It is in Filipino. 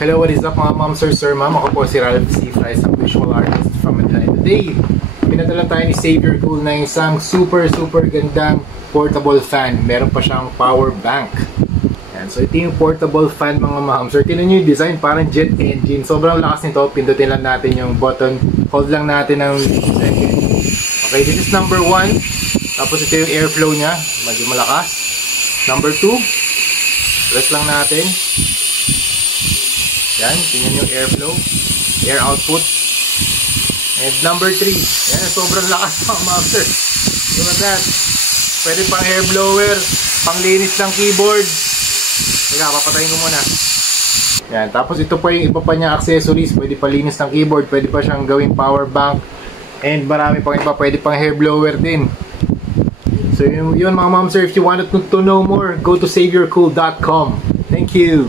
Hello, what is up mga ma'am, sir, ma'am? Ako po si Ralph C. Fries, ang visual artist from Manila. Today, pinadala tayo ni Xavier Cool na isang super gandang portable fan. Meron pa siyang power bank. Yan. So ito yung portable fan mga ma'am, sir. Tingnan nyo yung design, parang jet engine. Sobrang lakas nito. Pindutin lang natin yung button. Hold lang natin ng second. Okay, this is number 1. Tapos ito yung airflow niya. Medyo malakas. Number 2. Press lang natin. Yan, tingnan yung airflow, air output. And number 3, yan, sobrang lakas mga master. Look at that. Pwede pang air blower, pang linis ng keyboard. Teka, papatayin ko muna. Yan, tapos ito pa yung iba pa niya accessories. Pwede pa linis ng keyboard, pwede pa siyang gawing power bank. And marami pang iba, pwede pang hair blower din. So yun mga ma'am sir, if you wanted to know more, go to xaviercool.com. Thank you.